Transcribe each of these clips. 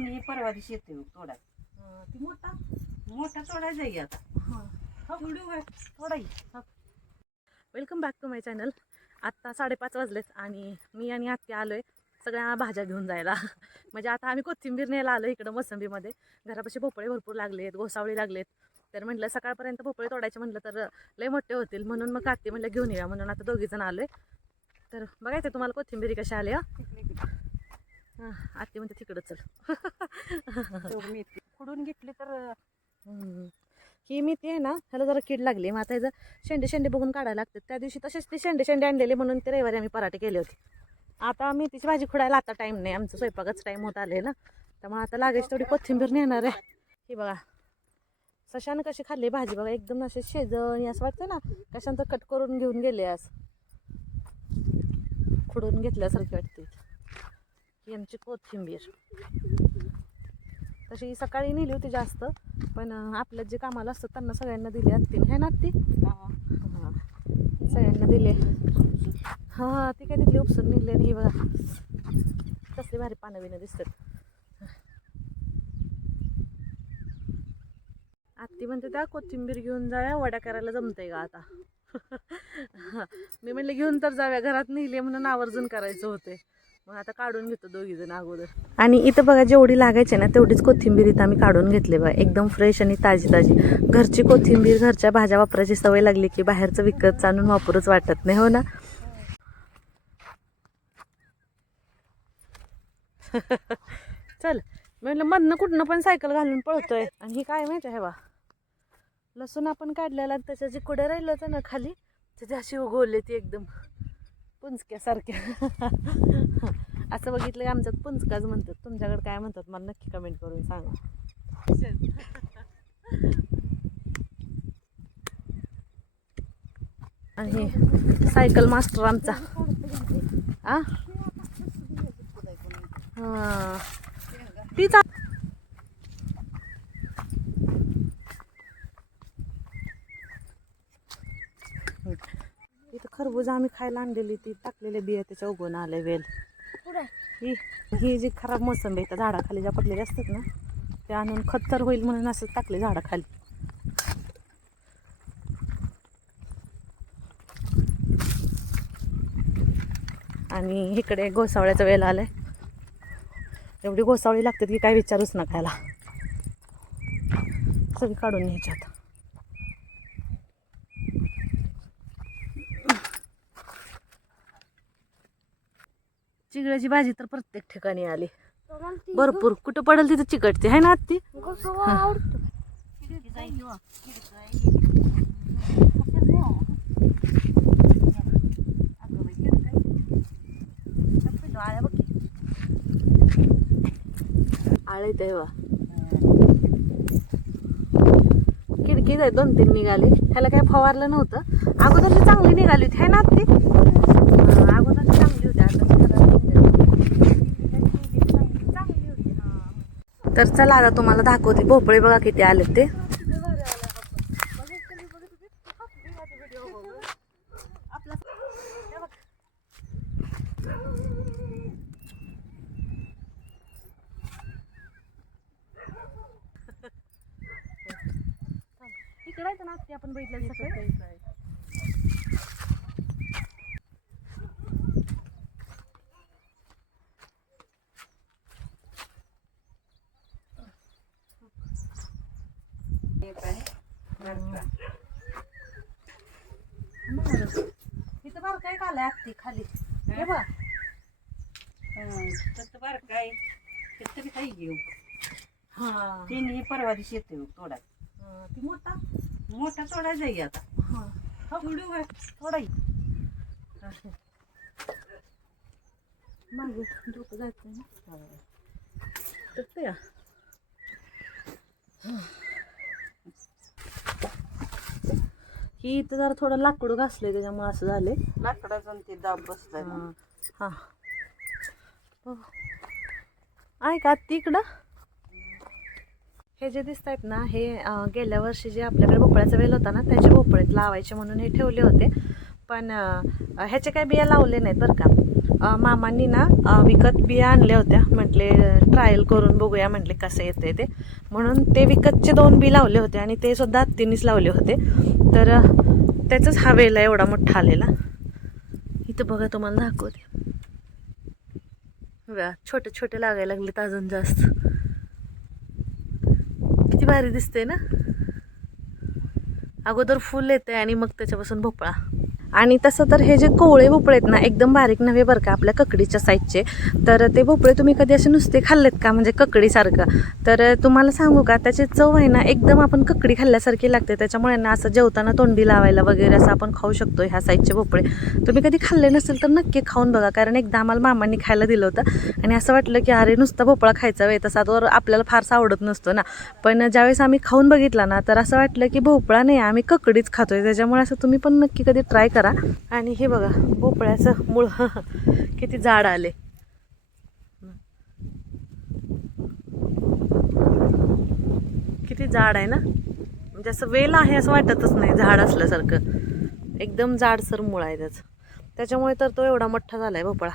मी परवा दिवशी येते ती मोठा? मोठा जाई आता. हां. Welcome back to my channel आत्ता साडेपाच वाजलेत आणि मी आणि आत्या आलो आहे सगळ्या भाज्या घेऊन जायला. म्हणजे आता आम्ही कोथिंबीर न्यायला आलो इकडं मोसंबीमध्ये. घरापाशी भोपळे भरपूर लागलेत गोसावळी लागलेत. तर म्हटलं सकाळपर्यंत भोपळे तोडायचे म्हटलं तर लय मोठे होतील. म्हणून मग आत्ती म्हटलं घेऊन येऊया. म्हणून आता दोघीजण आलो आहे तर बघायचं तुम्हाला कोथिंबीरी कशा आल्या आत्ती म्हणते तिकडं चल. तेवढं मी खुडून घेतली तर. ही मेथी आहे ना ह्याला जरा कीड लागली. मग आता ह्याचं शेंडे शेंडे बघून काढायला लागतात. त्या दिवशी तसेच ते शेंडे शेंडे आणलेले म्हणून ते रविवारी आम्ही पराठे केले होते. आता मेथीची भाजी खुडायला आता टाईम नाही. आमचं स्वयंपाकच टाईम होत आले ना त्यामुळे आता लागायची तेवढी कोथिंबीर नेणार आहे. ही बघा. सशानं कशी खाल्ली भाजी बघा. एकदम असे शेजणी असं वाटतं ना कशांचं कट करून घेऊन गेले आज. खुडून घेतल्यासारखी वाटते ही आमची कोथिंबीर. तशी सकाळी नेली होती जास्त पण आपल्या जे कामाला असतात त्यांना सगळ्यांना दिली आत्तीने है ना आत्ती? हां. सगळ्यांना दिले. हां ती काय तिथली उपसून निघले आणि ही बघा. कसली भारी पानं बिनं दिसतात. आत्ती म्हणते त्या कोथिंबीर घेऊन जाऊया वड्या करायला जमतंय का आता. मी म्हणले घेऊन तर जाऊया घरात नेली म्हणून आवर्जून करायचं होते मग आता काढून घेतो दोघी जण अगोदर. आणि इथं बघा जेवढी लागायची ना तेवढीच कोथिंबीर इथं आम्ही काढून घेतली बघा. एकदम फ्रेश आणि ताजी ताजी. घरची कोथिंबीर घरच्या भाज्या वापरायची सवय लागली की बाहेरचं विकत आणून वापरूच वाटत नाही हो ना? चल म्हणलं मधनं कुठनं पण सायकल घालून पळतोय. आणि ही काय माहिती आहे बा लसूण आपण काढलेला त्याच्या जे कुठे राहिलं होतं ना खाली त्याचे अशी उगवले ती एकदम. पुंचक्यासारख्या असं बघितलं की आमच्यात पुंचकाच म्हणतात. तुमच्याकडे काय म्हणतात मला नक्की कमेंट करून सांगा. आणि सायकल मास्टर आमचा. आ? हा. तीच खरबूज आम्ही खायला आणलेली ती टाकलेले बिया त्याच्या उगवून आले वेल. ही ही जी खराब मोसंबी आहे त्या झाडाखाली ज्या पडलेल्या असतात ना ते आणून खत तर होईल म्हणून असं टाकले झाडाखाली. आणि इकडे घोसावळ्याचा वेल आलाय. एवढी घोसावळी लागते की काय विचारूच नका याला. सगळी काढून न्यायची चिगळ्याची भाजी तर प्रत्येक ठिकाणी आली. भरपूर. कुठं पडेल तिथं चिकटते आहे ना ती आळे तेव्हा खिडकी आहे दोन तीन निघाली. ह्याला काय फवारलं नव्हतं. अगोदरची चांगली निघाली होती है ना ती हा, अगोदरची चांगली होती आता जरा चांगली होती, हा. तर चला आता तुम्हाला दाखवते. भोपळे बघा किती आले ते. इकडे आहे ना आपण बघितलं इथं बरं काय काल आत्ती खाली. हे बघ. तसं बरं काय? तरी काही घेऊ. हा. तिने परवा दिवशी येते तोडा ती मोठा? मोठा तोडा जाई आता. हा. तोडू का थोडा मागे डोकं जायचं ना. तर या ही इथं जरा थोडं लाकूड घासले त्याच्यामुळे असं झाले लाकडाचा ते दाब बसलाय हा हा. आहे का तिकडं हे जे दिसत आहेत ना हे गेल्या वर्षी जे आपल्याकडे भोपळ्याचा वेल होता ना त्याचे भोपळेत लावायचे म्हणून हे ठेवले होते. पण ह्याचे काय बिया लावले नाहीत बरं का. मामांनी ना विकत बिया आणल्या होत्या. म्हटले ट्रायल करून बघूया म्हटले कसं येते ते. म्हणून ते विकतचे दोन बी लावले होते आणि ते सुद्धा तिन्हीच लावले होते. तर त्याचाच हा वेला एवढा मोठा आलेला. इथं बघा तुम्हाला दाखवते. बघा छोटे छोटे लागायला लागलेत अजून जास्त. किती भारी दिसते ना? अगोदर फुल येते आणि मग त्याच्यापासून भोपळा. आणि तसं तर हे जे कोवळे भोपळे आहेत ना एकदम बारीक नव्हे बरं का आपल्या ककडीच्या साईजचे तर ते भोपळे तुम्ही कधी असे नुसते खाल्लेत का? म्हणजे ककडीसारखं तर तुम्हाला सांगू का त्याची चव आहे ना एकदम आपण ककडी खाल्ल्यासारखी लागते. त्याच्यामुळे ना असं जेवताना तोंडी लावायला वगैरे असं आपण खाऊ शकतो ह्या साईजचे भोपळे. तुम्ही कधी खाल्ले नसेल तर नक्की खाऊन बघा कारण एकदा आम्हाला मामांनी खायला दिलं होतं. आणि असं वाटलं की अरे नुसता भोपळा खायचा वेळ तसा तर आपल्याला फारसा आवडत नसतो ना. पण ज्यावेळेस आम्ही खाऊन बघितला ना तर असं वाटलं की भोपळा नाही आम्ही ककडीच खातोय. त्याच्यामुळे असं तुम्ही पण नक्की कधी ट्राय करा. आणि हे बघा भोपळ्याचं मूळ. किती जाड आले. किती जाड आहे ना? म्हणजे असं वेल आहे असं वाटतच नाही झाड असल्यासारखं. एकदम जाडसर मूळ आहे त्याचं. त्याच्यामुळे तर तो एवढा मोठा झाला आहे भोपळा.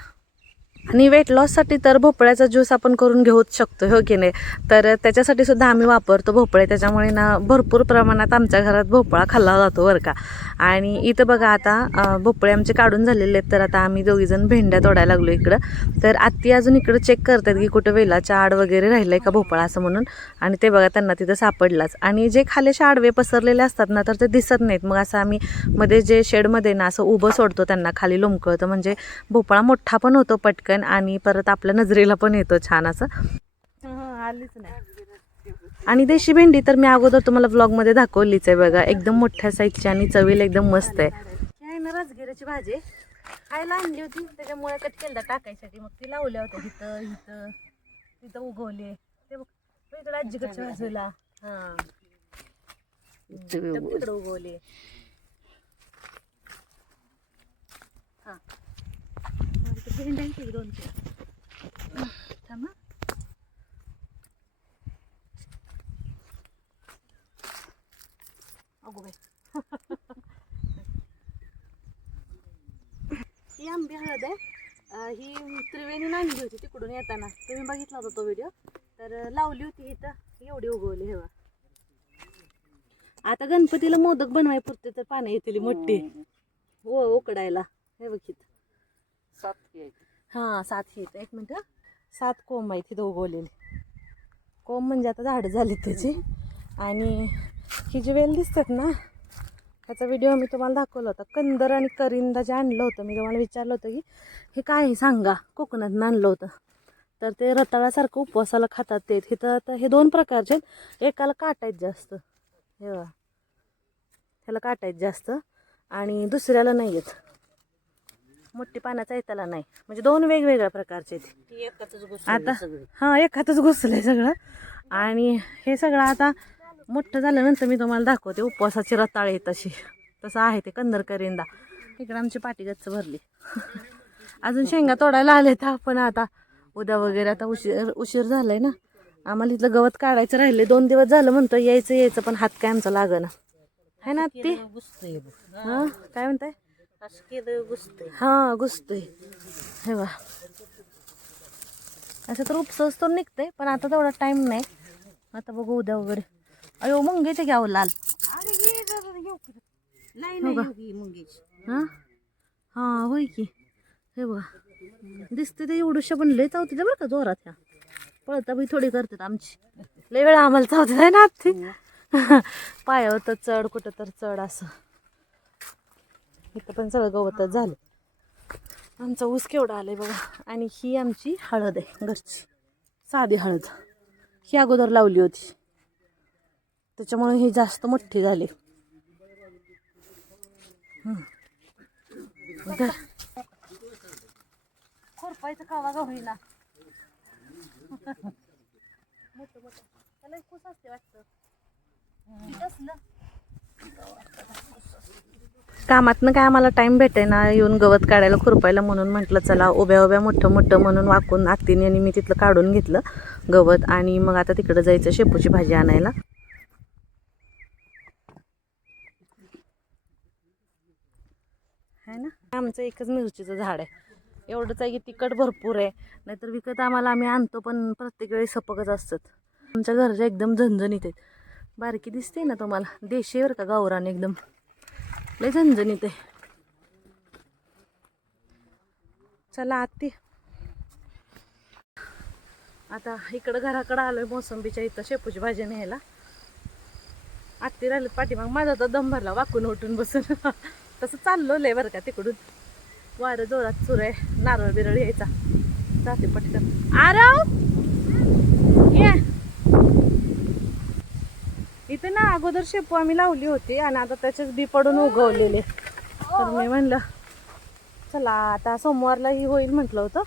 आणि वेट लॉससाठी तर भोपळ्याचा ज्यूस आपण करून घेऊच शकतो हो की नाही? तर त्याच्यासाठी सुद्धा आम्ही वापरतो भोपळे. त्याच्यामुळे ना भरपूर प्रमाणात आमच्या घरात भोपळा खाल्ला जातो बरं का. आणि इथं बघा आता भोपळे आमचे काढून झालेले आहेत तर आता आम्ही दोघीजण भेंड्या तोडायला लागलो इकडं. तर आत्ती अजून इकडं चेक करतात की कुठं वेलाच्या आड वगैरे राहिलं आहे का भोपळा असं म्हणून. आणि ते बघा त्यांना तिथं सापडलाच. आणि जे खालेचे आडवे पसरलेले असतात ना तर ते दिसत नाहीत. मग असं आम्ही मध्ये जे शेडमध्ये ना असं उभं सोडतो त्यांना खाली लोंबकळतं. म्हणजे भोपळा मोठा पण होतो पटकन. आणि परत आपल्या नजरेला पण येतो छान असं. आलीच नाही. आणि देशी भेंडी तर मी अगोदर तुम्हाला व्लॉगमध्ये दाखवलीच आहे बघा. एकदम मोठ्या साईजची आणि चवीला एकदम मस्त आहे. ना राजगिराची भाजी खायला आणली होती. त्याच्यामुळे कट केलं टाकायसाठी. मग ती लावल्या होत्या इथं इथं तिथं उगवले ते बघ आजीकडच्या बाजूला. हा. तिकडे उगवले हा एक दोन तीन थांब. हा. अगो ही आंबी हळद आहे. ही त्रिवेणी आणली होती तिकडून येताना. तुम्ही बघितला होता तो व्हिडिओ तर लावली होती इथं. एवढी उगवली हेवा आता गणपतीला मोदक बनवाय पुरते तर पानं येतील मोठी. हो उकडायला. हे बघ इथं. सात हां सात ही आहेत. एक मिनटं सात कोंब आहेत तिथं उगवलेले कोंब म्हणजे आता झाडं झाली त्याची. आणि ही जी वेल दिसतात ना ह्याचा व्हिडिओ मी तुम्हाला दाखवला होता. कंदर आणि करिंदा जे आणलं होतं मी तुम्हाला विचारलं होतं की हे काय आहे सांगा. कोकणातून आणलं होतं. तर ते रताळासारखं उपवासाला खातात ते. तिथं आता हे दोन प्रकारचे आहेत एकाला काटायत आहेत जास्त. हे ह्याला काट आहेत जास्त. आणि दुसऱ्याला नाही आहेत. मोठी पानाचा आहे त्याला नाही. म्हणजे दोन वेगवेगळ्या प्रकारचे आहेत. आता. हां एखादच घुसलंय सगळं. आणि हे सगळं आता मोठं झाल्यानंतर मी तुम्हाला दाखवते उपवासाची रताळे आहेत तशी. तसं आहे ते कंदर करिंदा इकडे आमची पाठी गच्च भरली. अजून शेंगा तोडायला आले तर आपण आता. उद्या वगैरे आता उशीर उशीर झालाय ना. आम्हाला इथलं गवत काढायचं राहिले दोन दिवस झालं म्हणतो यायचं यायचं पण हात काय आमचा लागना. है ना ते. हां काय म्हणताय? असं केलं घुसतंय हा घुसतोय हे बा असं तर उपसच तर निघतंय पण आता तेवढा टाइम नाही. आता बघू उद्या वगैरे. अयो मग घेते घ्यावं लाल. अरे ये जरा येऊ की. नाही हो नाही की? मुंगीची. हा? हा होय की. हे बघा. दिसते ते एवढूशा पण लय चावते ते बरं का जोरात ह्या. पळता बी थोडी करतात आमची. लय वेळा आम्हाला चावते ना ते पायावर तर चढ कुठं तर चढ असं. इथं पण सगळं गवतच झालं. आमचा ऊस केवढा आलाय बघा. आणि ही आमची हळद आहे घरची. साधी हळद. ही अगोदर लावली होती. त्याच्यामुळे ही जास्त मोठी झाली. खुरपायचं कावा का होईना. मोठं मोठं. त्याला असते वाटतं. किती असलं? कामातनं काय आम्हाला टाईम भेटे ना येऊन गवत काढायला खुरपायला म्हणून म्हटलं चला उभ्या उभ्या मोठं मोठं म्हणून वाकून आत्तीने आणि मी तिथलं काढून घेतलं गवत आणि मग आता तिकडं जायचं शेपूची भाजी आणायला. आहे ना? आमचं एकच मिरचीचं झाड आहे. एवढंच आहे की तिखट भरपूर आहे. नाहीतर विकत आम्हाला आम्ही आणतो पण प्रत्येक वेळी सपकच असतात. आमच्या घरच्या एकदम झणझणीत आहेत. बारकी दिसते ना तुम्हाला? देशी का गावरान एकदम. लय झणझणीत आहे. चला आत्ती. आता इकडं घराकडं आलोय मोसंबीच्या इथं शेपूची भाजी न्यायला. आत्ती राहिली पाठीमाग. माझा तर दम भरला वाकून उठून बसून. तसं चाललो लय बरं का तिकडून. वारं जोरात सुरू आहे. नारळ बिरळ यायचा. जाते पटकन. आरव! ये! इथं ना अगोदर शेपू आम्ही लावली होती आणि आता त्याचेच बी पडून उगवलेले. तर मी म्हणलं चला आता सोमवारला ही होईल म्हटलं होतं.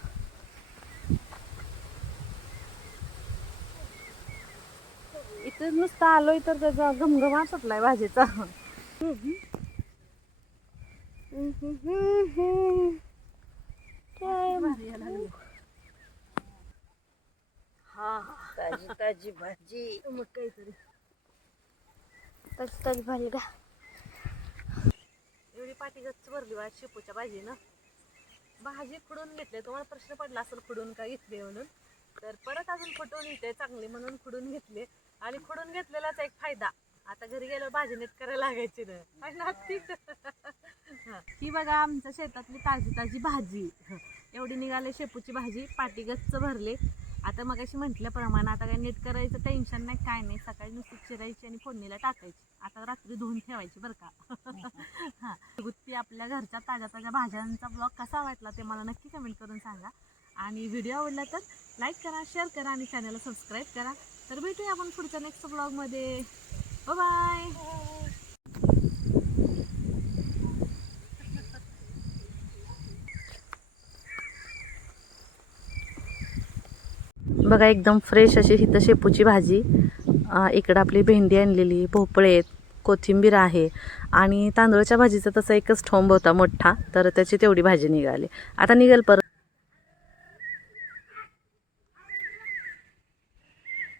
इथं नुसतं आलोय तर त्याचा घमघमा सुटलाय भाजीचा. हा ताजी ताजी भाजी. मग काहीतरी. तरी ताजी भाजी का? एवढी पाठी गच्च भरली बा शेपूच्या भाजीनं. भाजी खुडून घेतली तुम्हाला प्रश्न पडला असेल खुडून का घेतली म्हणून. तर परत अजून फुटून येते चांगली म्हणून खुडून घेतले. आणि खुडून घेतलेलाच एक फायदा. आता घरी गेल्यावर भाजी नीट करायला लागायची ना. ही बघा आमच्या शेतातली ताजी ताजी भाजी. एवढी निघाले शेपूची भाजी पाठी गच्च भरले. आता मग अशी म्हटल्याप्रमाणे आता काय नीट करायचं टेन्शन नाही काय नाही. सकाळी नुसती चिरायची आणि फोडणीला टाकायची. आता रात्री धुवून ठेवायची बरं का. हां. गुत्ती आपल्या घरच्या ताज्या ताज्या भाज्यांचा ब्लॉग कसा वाटला ते मला नक्की कमेंट करून सांगा. आणि व्हिडिओ आवडला तर लाईक करा शेअर करा आणि चॅनलला सबस्क्राईब करा. तर भेटूया आपण पुढच्या नेक्स्ट ब्लॉगमध्ये बाय बघा एकदम फ्रेश अशी हिथं शेपूची भाजी. इकडं आपली भेंडी आणलेली भोपळे आहेत कोथिंबीर आहे आणि तांदूळच्या भाजीचा तसा एकच ठोंब होता मोठा तर त्याची तेवढी भाजी निघाली. आता निघेल परत.